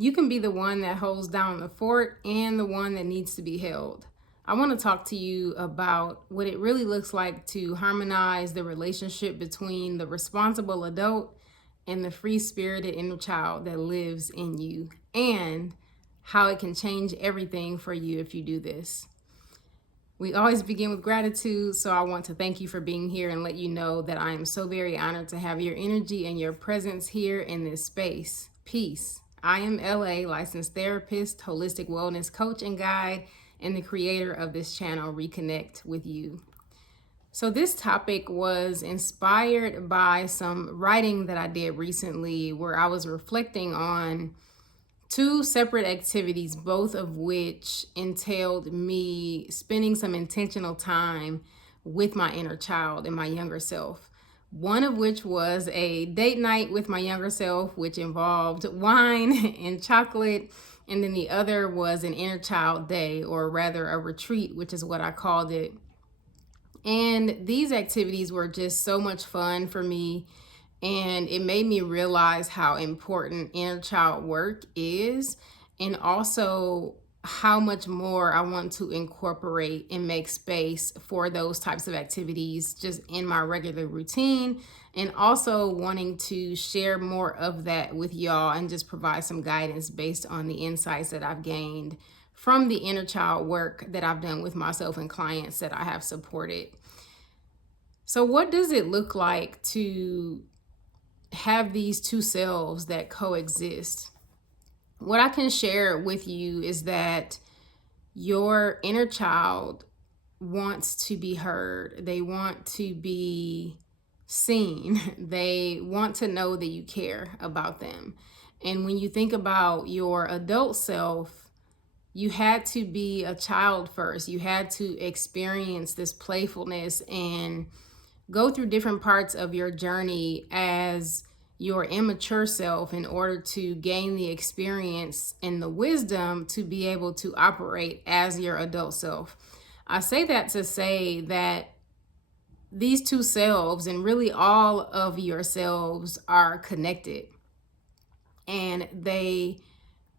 You can be the one that holds down the fort and the one that needs to be held. I want to talk to you about what it really looks like to harmonize the relationship between the responsible adult and the free spirited inner child that lives in you, and how it can change everything for you if you do this. We always begin with gratitude, so I want to thank you for being here and let you know that I am so very honored to have your energy and your presence here in this space. Peace. I am LA, licensed therapist, holistic wellness coach and guide, and the creator of this channel, Reconnect with You. So this topic was inspired by some writing that I did recently where I was reflecting on two separate activities, both of which entailed me spending some intentional time with my inner child and my younger self. One of which was a date night with my younger self, which involved wine and chocolate. And then the other was an inner child day, or rather a retreat, which is what I called it. And these activities were just so much fun for me. And it made me realize how important inner child work is, and also how much more I want to incorporate and make space for those types of activities just in my regular routine, and also wanting to share more of that with y'all and just provide some guidance based on the insights that I've gained from the inner child work that I've done with myself and clients that I have supported. So what does it look like to have these two selves that coexist? What I can share with you is that your inner child wants to be heard. They want to be seen. They want to know that you care about them. And when you think about your adult self, you had to be a child first. You had to experience this playfulness and go through different parts of your journey as your immature self in order to gain the experience and the wisdom to be able to operate as your adult self. I say that to say that these two selves, and really all of yourselves, are connected and they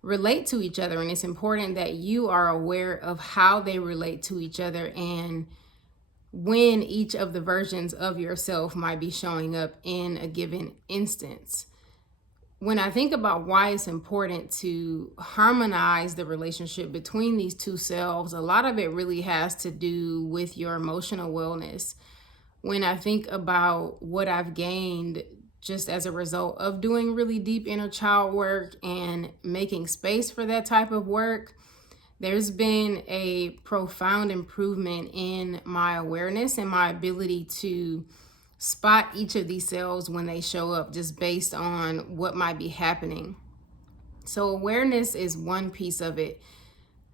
relate to each other. And it's important that you are aware of how they relate to each other and when each of the versions of yourself might be showing up in a given instance. When I think about why it's important to harmonize the relationship between these two selves, a lot of it really has to do with your emotional wellness. When I think about what I've gained just as a result of doing really deep inner child work and making space for that type of work, there's been a profound improvement in my awareness and my ability to spot each of these cells when they show up, just based on what might be happening. So awareness is one piece of it.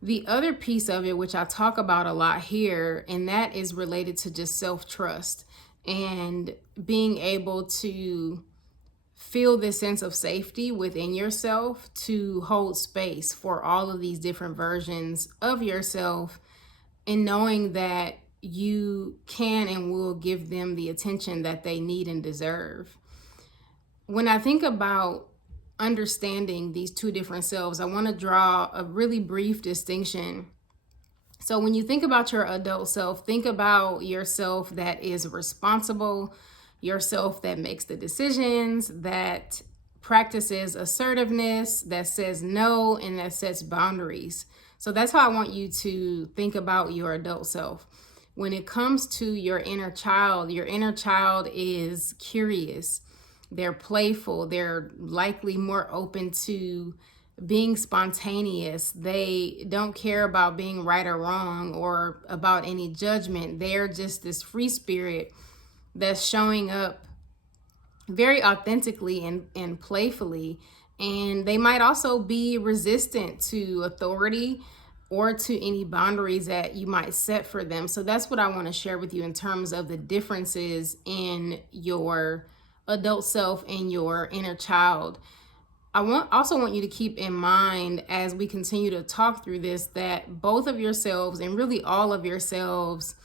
The other piece of it, which I talk about a lot here, and that is related to just self-trust and being able to feel this sense of safety within yourself to hold space for all of these different versions of yourself, and knowing that you can and will give them the attention that they need and deserve. When I think about understanding these two different selves, I want to draw a really brief distinction. So when you think about your adult self, think about yourself that is responsible, yourself that makes the decisions, that practices assertiveness, that says no, and that sets boundaries. So that's how I want you to think about your adult self. When it comes to your inner child is curious. They're playful. They're likely more open to being spontaneous. They don't care about being right or wrong or about any judgment. They're just this free spirit that's showing up very authentically and playfully. And they might also be resistant to authority or to any boundaries that you might set for them. So that's what I want to share with you in terms of the differences in your adult self and your inner child. I also want you to keep in mind, as we continue to talk through this, that both of yourselves, and really all of yourselves,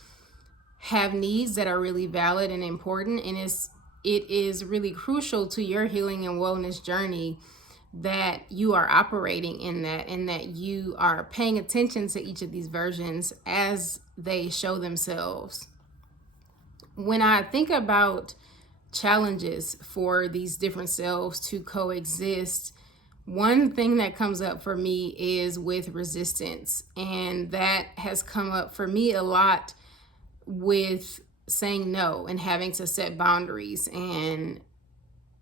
have needs that are really valid and important, and it is really crucial to your healing and wellness journey that you are operating in that, and that you are paying attention to each of these versions as they show themselves. When I think about challenges for these different selves to coexist, one thing that comes up for me is with resistance. And that has come up for me a lot with saying no and having to set boundaries, and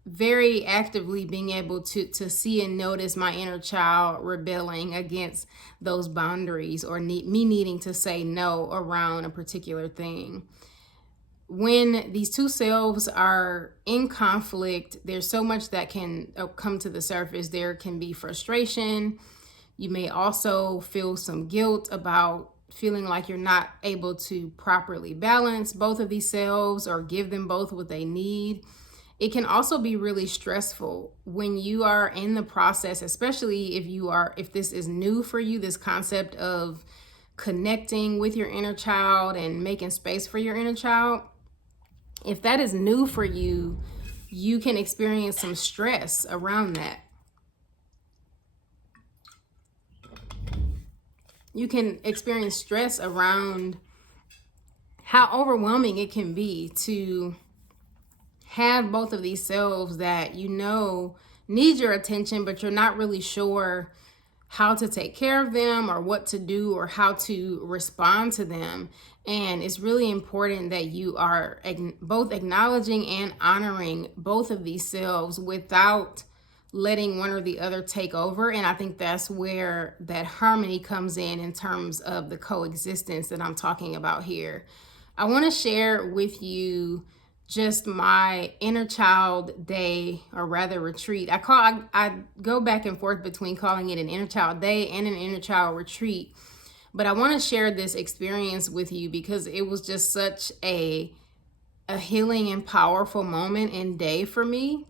very actively being able to see and notice my inner child rebelling against those boundaries, or me needing to say no around a particular thing. When these two selves are in conflict, there's so much that can come to the surface. There can be frustration. You may also feel some guilt about feeling like you're not able to properly balance both of these selves or give them both what they need. It can also be really stressful when you are in the process, especially if this is new for you, this concept of connecting with your inner child and making space for your inner child. If that is new for you, you can experience some stress around that. You can experience stress around how overwhelming it can be to have both of these selves that you know need your attention, but you're not really sure how to take care of them or what to do or how to respond to them. And it's really important that you are both acknowledging and honoring both of these selves without letting one or the other take over. And I think that's where that harmony comes in terms of the coexistence that I'm talking about here. I want to share with you just my inner child day, or rather retreat. I go back and forth between calling it an inner child day and an inner child retreat. But I want to share this experience with you because it was just such a healing and powerful moment and day for me.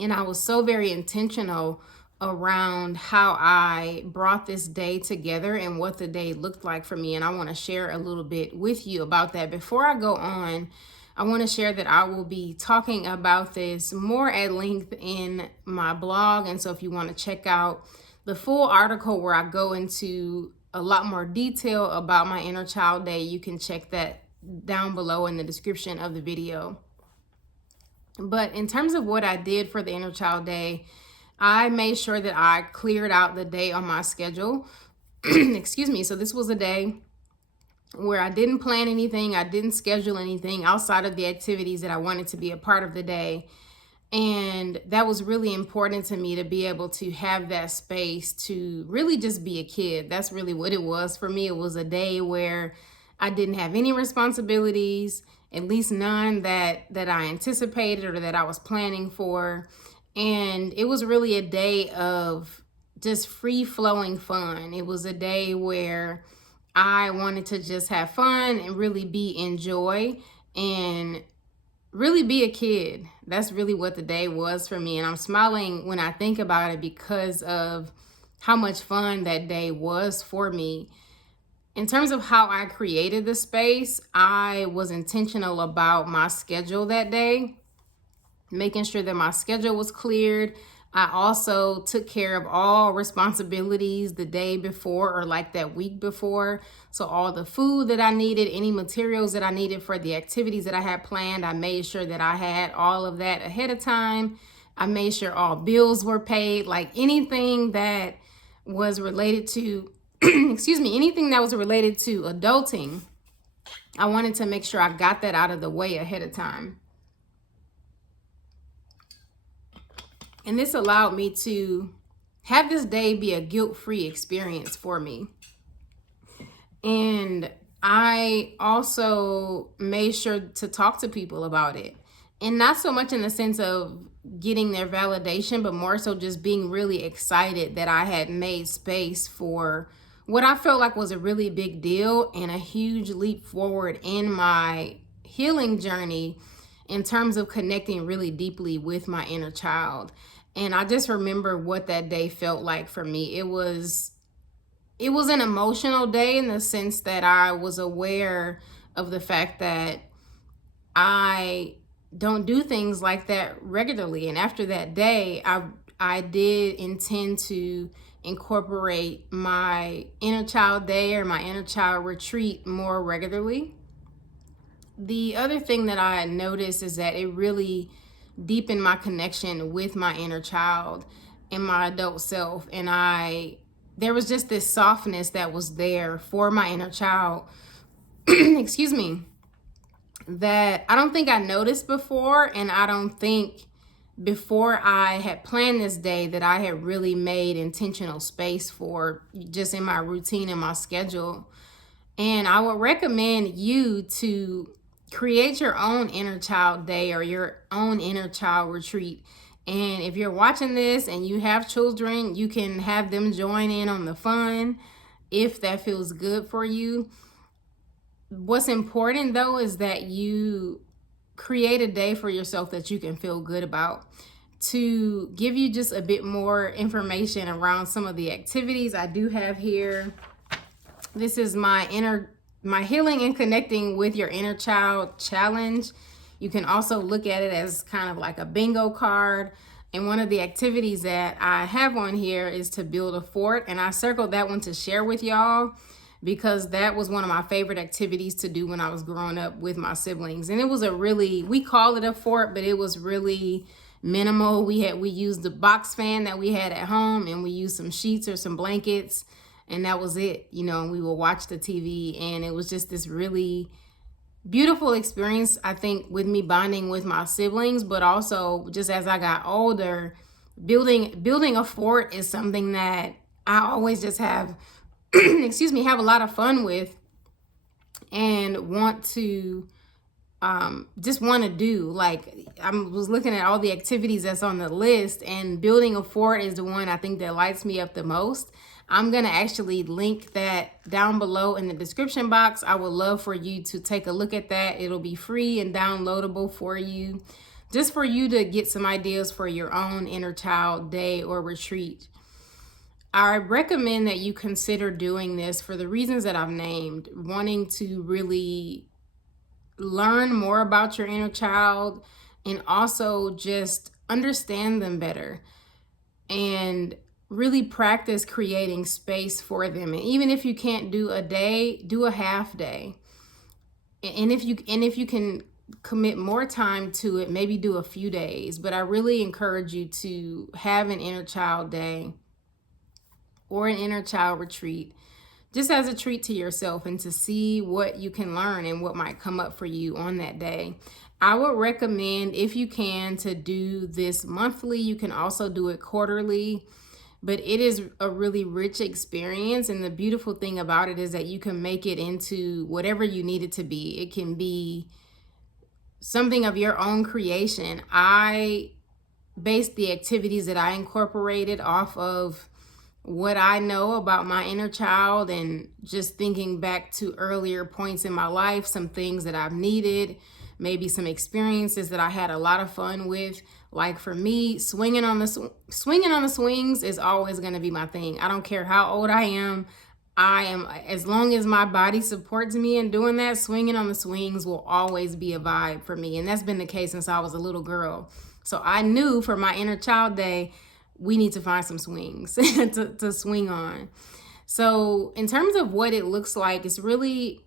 And I was so very intentional around how I brought this day together and what the day looked like for me. And I want to share a little bit with you about that. Before I go on, I want to share that I will be talking about this more at length in my blog. And so if you want to check out the full article where I go into a lot more detail about my inner child day, you can check that down below in the description of the video. But in terms of what I did for the inner child day, I made sure that I cleared out the day on my schedule. Excuse me. So this was a day where I didn't plan anything. I didn't schedule anything outside of the activities that I wanted to be a part of the day. And that was really important to me, to be able to have that space to really just be a kid. That's really what it was for me. It was a day where I didn't have any responsibilities, at least none that I anticipated or that I was planning for. And it was really a day of just free flowing fun. It was a day where I wanted to just have fun and really be in joy and really be a kid. That's really what the day was for me. And I'm smiling when I think about it because of how much fun that day was for me. In terms of how I created the space, I was intentional about my schedule that day, making sure that my schedule was cleared. I also took care of all responsibilities the day before, or like that week before. So all the food that I needed, any materials that I needed for the activities that I had planned, I made sure that I had all of that ahead of time. I made sure all bills were paid, like anything that was related to, anything that was related to adulting. I wanted to make sure I got that out of the way ahead of time. And this allowed me to have this day be a guilt-free experience for me. And I also made sure to talk to people about it. And not so much in the sense of getting their validation, but more so just being really excited that I had made space for what I felt like was a really big deal and a huge leap forward in my healing journey in terms of connecting really deeply with my inner child. And I just remember what that day felt like for me. It was an emotional day in the sense that I was aware of the fact that I don't do things like that regularly. And after that day, I did intend to incorporate my inner child day or my inner child retreat more regularly. The other thing that I noticed is that it really deepened my connection with my inner child and my adult self. And there was just this softness that was there for my inner child, excuse me, that I don't think I noticed before. And I don't think before I had planned this day that I had really made intentional space for, just in my routine and my schedule. And I would recommend you to create your own inner child day or your own inner child retreat. And if you're watching this and you have children, you can have them join in on the fun if that feels good for you. What's important though is that you create a day for yourself that you can feel good about. To give you just a bit more information around some of the activities I do have here. This is my healing and connecting with your inner child challenge. You can also look at it as kind of like a bingo card. And one of the activities that I have on here is to build a fort. And I circled that one to share with y'all because that was one of my favorite activities to do when I was growing up with my siblings. And it was we call it a fort, but it was really minimal. We used the box fan that we had at home, and we used some sheets or some blankets, and that was it. We would watch the TV, and it was just this really beautiful experience, I think, with me bonding with my siblings, but also just as I got older, building a fort is something that I always just have have a lot of fun with and want to do. Like, I was looking at all the activities that's on the list, and building a fort is the one I think that lights me up the most. I'm going to actually link that down below in the description box. I would love for you to take a look at that. It'll be free and downloadable for you, just for you to get some ideas for your own inner child day or retreat. I recommend that you consider doing this for the reasons that I've named, wanting to really learn more about your inner child and also just understand them better and really practice creating space for them. And even if you can't do a day, do a half day. And if you can commit more time to it, maybe do a few days. But I really encourage you to have an inner child day or an inner child retreat, just as a treat to yourself and to see what you can learn and what might come up for you on that day. I would recommend, if you can, to do this monthly. You can also do it quarterly, but it is a really rich experience. And the beautiful thing about it is that you can make it into whatever you need it to be. It can be something of your own creation. I based the activities that I incorporated off of what I know about my inner child, and just thinking back to earlier points in my life, some things that I've needed, maybe some experiences that I had a lot of fun with. Like for me, swinging on the swings is always going to be my thing. I don't care how old I am. As long as my body supports me in doing that, swinging on the swings will always be a vibe for me. And that's been the case since I was a little girl. So I knew for my inner child day, we need to find some swings to swing on. So in terms of what it looks like, it's really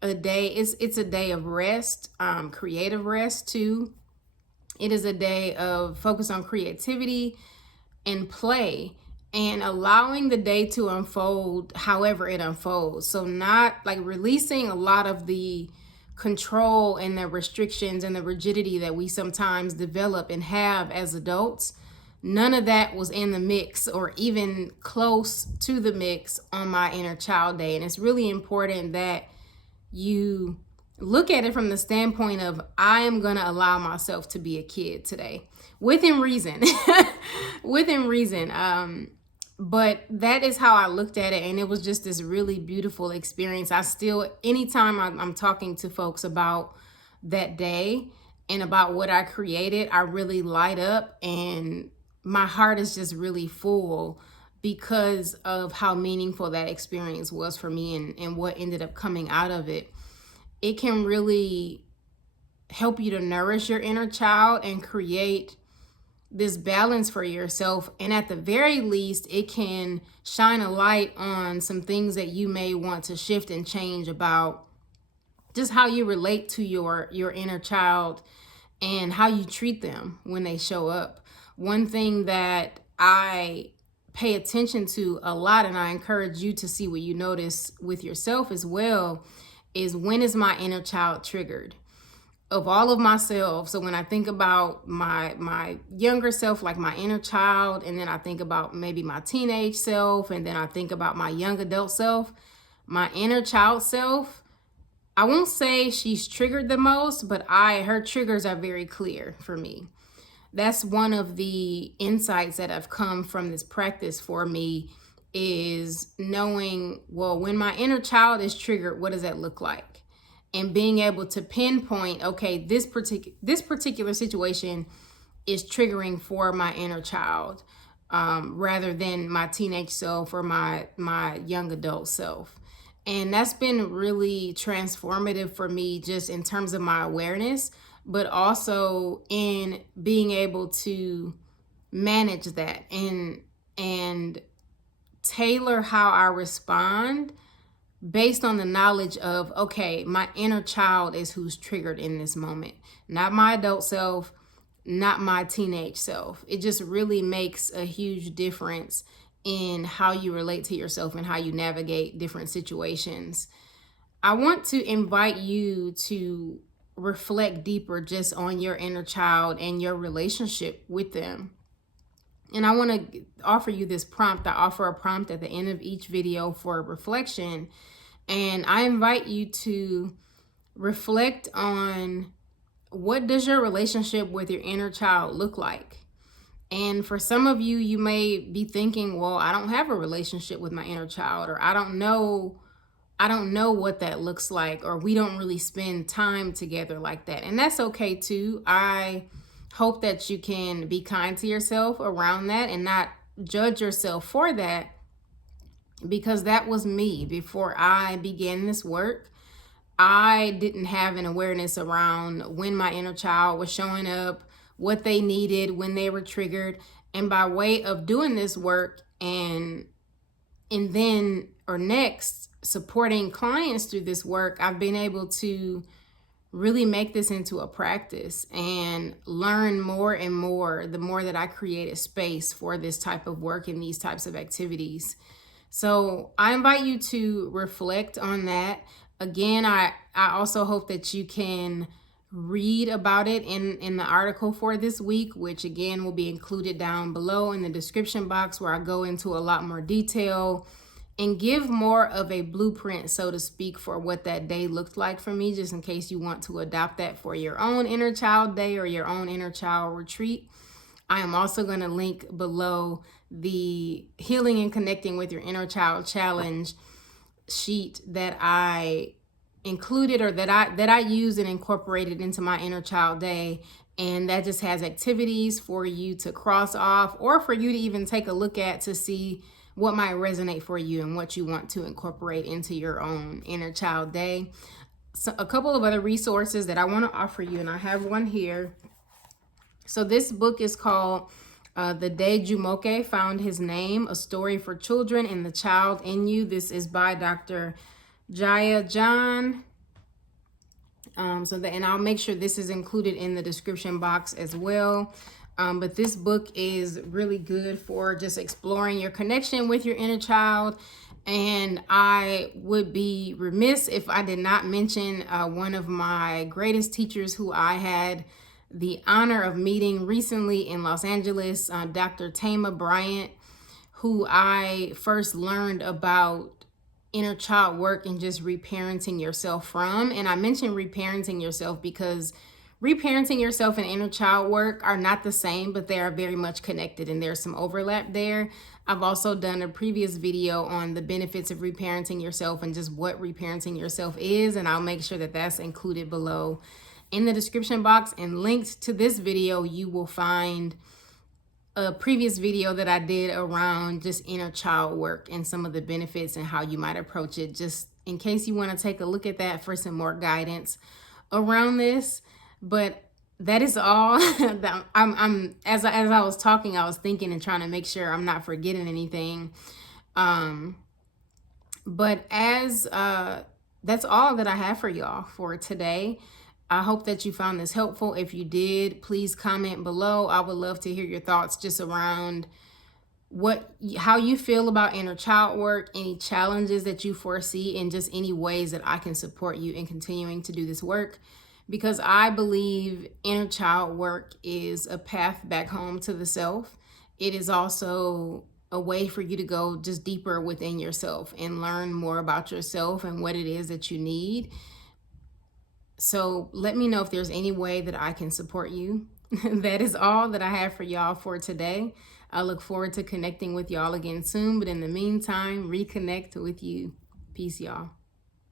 a day. It's a day of rest, creative rest too. It is a day of focus on creativity and play, and allowing the day to unfold however it unfolds. So not like releasing a lot of the control and the restrictions and the rigidity that we sometimes develop and have as adults. None of that was in the mix or even close to the mix on my inner child day. And it's really important that you look at it from the standpoint of, I am going to allow myself to be a kid today, within reason. Within reason. But that is how I looked at it. And it was just this really beautiful experience. Anytime I'm talking to folks about that day and about what I created, I really light up, and my heart is just really full because of how meaningful that experience was for me and what ended up coming out of it. It can really help you to nourish your inner child and create this balance for yourself. And at the very least, it can shine a light on some things that you may want to shift and change about just how you relate to your inner child and how you treat them when they show up. One thing that I pay attention to a lot, and I encourage you to see what you notice with yourself as well, is when is my inner child triggered? Of all of myself, so when I think about my younger self, like my inner child, and then I think about maybe my teenage self, and then I think about my young adult self, my inner child self, I won't say she's triggered the most, but her triggers are very clear for me. That's one of the insights that have come from this practice for me, is knowing, well, when my inner child is triggered, what does that look like? And being able to pinpoint, okay, this particular situation is triggering for my inner child, rather than my teenage self or my young adult self. And that's been really transformative for me, just in terms of my awareness, but also in being able to manage that and tailor how I respond based on the knowledge of, okay, my inner child is who's triggered in this moment, not my adult self, not my teenage self. It just really makes a huge difference in how you relate to yourself and how you navigate different situations. I want to invite you to reflect deeper just on your inner child and your relationship with them. And I want to offer you this prompt. I offer a prompt at the end of each video for reflection. And I invite you to reflect on, what does your relationship with your inner child look like? And for some of you, you may be thinking, well, I don't have a relationship with my inner child, or I don't know what that looks like, or we don't really spend time together like that. And that's okay too. I hope that you can be kind to yourself around that and not judge yourself for that, because that was me before I began this work. I didn't have an awareness around when my inner child was showing up, what they needed, when they were triggered. And by way of doing this work and then or next supporting clients through this work, I've been able to really make this into a practice and learn more and more the more that I create a space for this type of work and these types of activities. So I invite you to reflect on that. Again, I also hope that you can read about it in the article for this week, which again will be included down below in the description box, where I go into a lot more detail and give more of a blueprint, so to speak, for what that day looked like for me, just in case you want to adopt that for your own inner child day or your own inner child retreat. I am also going to link below the Healing and Connecting with Your Inner Child Challenge sheet that I included, or that I used and incorporated into my inner child day. And that just has activities for you to cross off, or for you to even take a look at to see what might resonate for you and what you want to incorporate into your own inner child day. So a couple of other resources that I want to offer you, and I have one here. So this book is called The Day Jumoke Found His Name, A Story for Children and the Child in You. This is by Dr. Jaya John. And I'll make sure this is included in the description box as well. But this book is really good for just exploring your connection with your inner child. And I would be remiss if I did not mention one of my greatest teachers who I had the honor of meeting recently in Los Angeles, Dr. Tama Bryant, who I first learned about inner child work and just reparenting yourself from. And I mentioned reparenting yourself because reparenting yourself and inner child work are not the same, but they are very much connected, and there's some overlap there. I've also done a previous video on the benefits of reparenting yourself and just what reparenting yourself is, and I'll make sure that that's included below in the description box. And linked to this video, you will find a previous video that I did around just inner child work and some of the benefits and how you might approach it, just in case you want to take a look at that for some more guidance around this. But that is all. That I'm as I was talking, I was thinking and trying to make sure I'm not forgetting anything. Um, but as that's all that I have for y'all for today. I hope that you found this helpful. If you did, please comment below. I would love to hear your thoughts just around how you feel about inner child work, any challenges that you foresee, and just any ways that I can support you in continuing to do this work. Because I believe inner child work is a path back home to the self. It is also a way for you to go just deeper within yourself and learn more about yourself and what it is that you need. So let me know if there's any way that I can support you. That is all that I have for y'all for today. I look forward to connecting with y'all again soon. But in the meantime, reconnect with you. Peace, y'all.